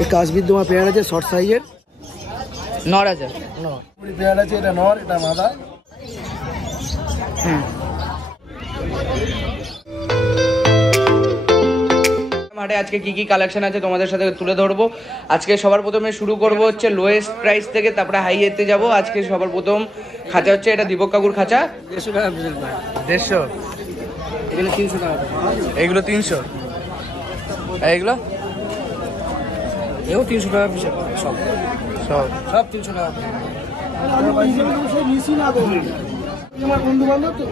এই কাশ্মীর দোমা পেয়ার আছে শর্ট সাইজের, নর আছে, নর পেয়ার আছে, এটা নর, এটা মাদা। মাঠে আজকে কি কি কালেকশন আছে তোমাদের সাথে তুলে ধরবো। আজকে সবার প্রথমে শুরু করব হচ্ছে লোয়েস্ট প্রাইস থেকে, তারপরে হাই এতে যাব। আজকে সবার প্রথম খাঁচা হচ্ছে এটা দীপক কাকুর খাঁচা, 150 টাকা। 150, এগুলো 300 টাকা। এইগুলো 300, এইগুলো এও 300 টাকা পিস, সব সব সব 300 টাকা। আমার বন্ধু বান্ধব তো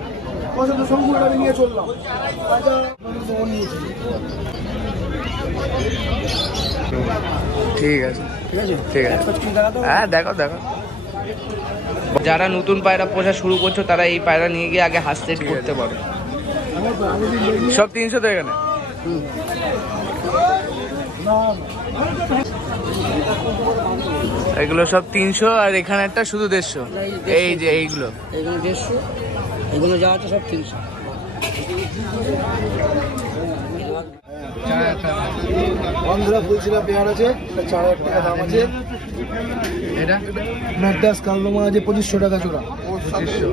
পয়সা তো সম্পূর্ণ আমি নিয়ে চললাম। ঠিক আছে, ঠিক আছে, ঠিক আছে। হ্যাঁ দেখো দেখো, যারা নতুন পায়রা পোষা শুরু করছো তারা এই পায়রা নিয়ে গিয়ে আগে হাত সেট করতে পারো। সব 300 তো এখানে। এগুলো সব 300 আর এখানে একটা শুধু 150। এই যে এইগুলো, এগুলো 150, এগুলো যা আছে সব 300। বন্ধুরা বলছিলাম পেয়ার আছে, 4000 টাকা দাম আছে। এটা ম্যাডাস কালদমা আছে 2500 টাকা জোড়া। 2500।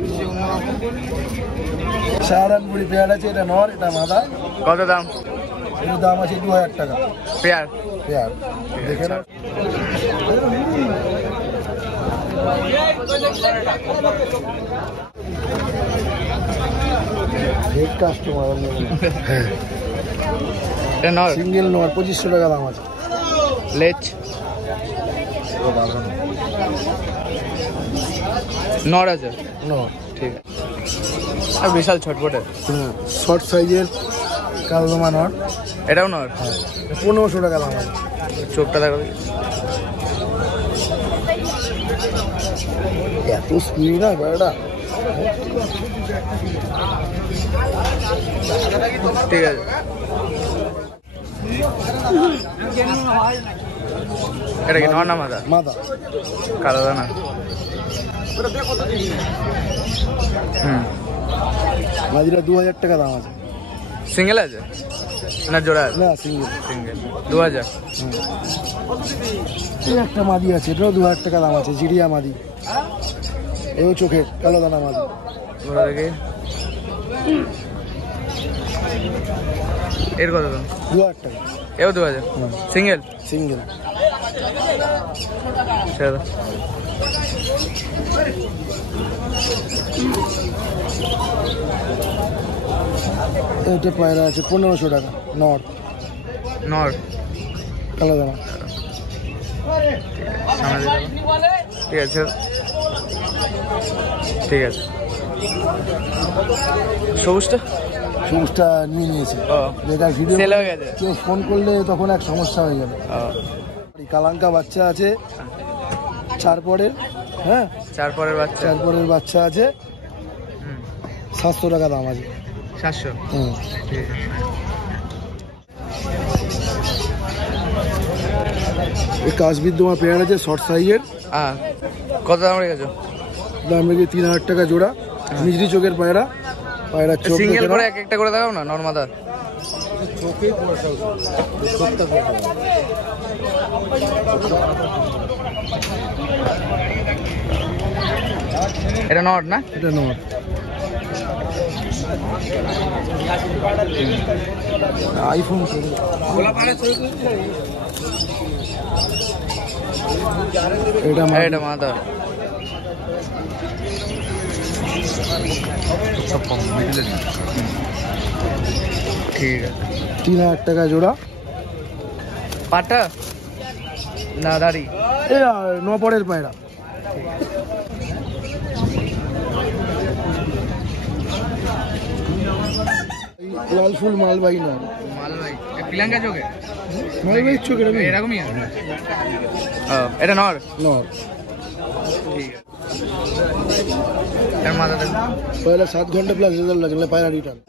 সাহারানপুরি পেয়ার আছে, এটা নর, এটা মাদা। কত দাম? এর দাম আছে 2000 টাকা পেয়ার। পেয়ার। দেখে নাও। কাস্টমার এটা নর, সিঙ্গেল নর, 2500 টাকা দাম আছে। লেজ নর আছে, নর, ঠিক আছে। আর বিশাল ছটপটে, হ্যাঁ, শর্ট সাইজের কালদমা নর, এটাও নর। 1500 টাকা দাম আছে। চোখটা দেখো, এত স্পিড না বেড়াটা। ঠিক আছে। এটা কি নর না মাদা? মাদা, কালো দানা। মাদিরা 2000 টাকা দাম আছে। সিঙ্গেল আছে না জোড়া আছে? না, সিঙ্গেল। সিঙ্গেল 2000। এই একটা মাদি আছে, এটাও 2000 টাকা দাম আছে। জিরিয়া মাদি, এও চোখের কালো দানা মাদি। ওরা দেখি এর কত দাম? 2000 টাকা। এও 2000, সিঙ্গেল। সিঙ্গেল। চলো এটা পায়রা আছে 1500 টাকা, নর, নর, কালো দানা। ঠিক আছে, ঠিক আছে। সবুজটা সবুজটা নিয়ে নিয়েছে, ও যেটা ভিডিও সেল হয়ে গেছে। কেউ ফোন করলে তখন এক সমস্যা হয়ে যাবে। কালাঙ্কা বাচ্চা আছে 4 পরের, হ্যাঁ 4 পরের বাচ্চা, 4 পরের বাচ্চা আছে, 700 টাকা দাম আছে। 700, ঠিক আছে। এই কাশ্মীর দোমা পেয়ার আছে শর্ট সাইজের, কত দাম রেখেছো? দাম রেখে 3000 টাকা জোড়া। মিজরি চোখের পায়রা, পায়রা চোখ সিঙ্গেল করে এক একটা করে দেখাও না, নর্মাদা। এটা নট না? এটা নট। আইফোন এটা মাদা। ঠিক আছে, 3000 টাকা জোড়া। পাটা না দাড়ি? এই 9 পরের পায়রা। লাল ফুল মালবাহী নয়, মালবাহী পিলাঙ্গা চোখে, মালবাহীর চোখের এরকমই। এটা নর, নর। ঠিক আছে। এর মাথা দেখো, পয়লা 7 ঘন্টা প্লাস রেজাল্ট লাগলে পায়রা রিটার্ন।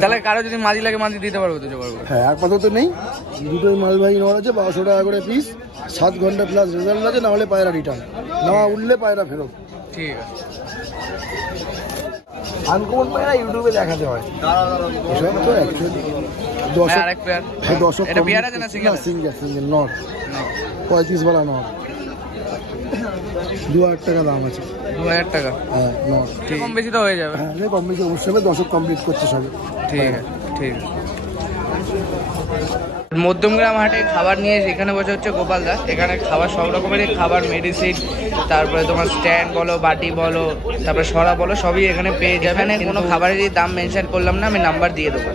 তাহলে কারো যদি মাঝি লাগে মাঝি দিতে পারবো তো জোগাড় করে? হ্যাঁ, আপাতত নেই, দুটোই মালবাহী নর আছে, 1200 টাকা করে পিস। 7 ঘন্টা প্লাস রেজাল্ট আছে, না হলে পায়রা রিটার্ন, না উঠলে পায়রা ফেরত। ঠিক আছে। আনকমন পায়রা ইউটিউবে দেখাতে হয় এসব তো অ্যাকচুয়ালি দর্শক আরেক পেয়ার দর্শক এটা পেয়ার আছে না সিঙ্গেল সিঙ্গেল সিঙ্গেল নট 35 বলা নট 2000 টাকা দাম আছে 2000 টাকা হ্যাঁ নট কম বেশি তো হয়ে যাবে হ্যাঁ কম বেশি অবশ্যই দর্শক কমপ্লিট করছে সবে ঠিক আছে ঠিক আছে মধ্যমগ্রাম হাটে খাবার নিয়ে এখানে বসে হচ্ছে গোপাল দা এখানে খাবার সব রকমেরই খাবার মেডিসিন তারপরে তোমার স্ট্যান্ড বলো বাটি বলো তারপরে সরা বলো সবই এখানে পেয়ে যাবে। এখানে কোনো খাবারেরই দাম মেনশন করলাম না, আমি নাম্বার দিয়ে দেবো।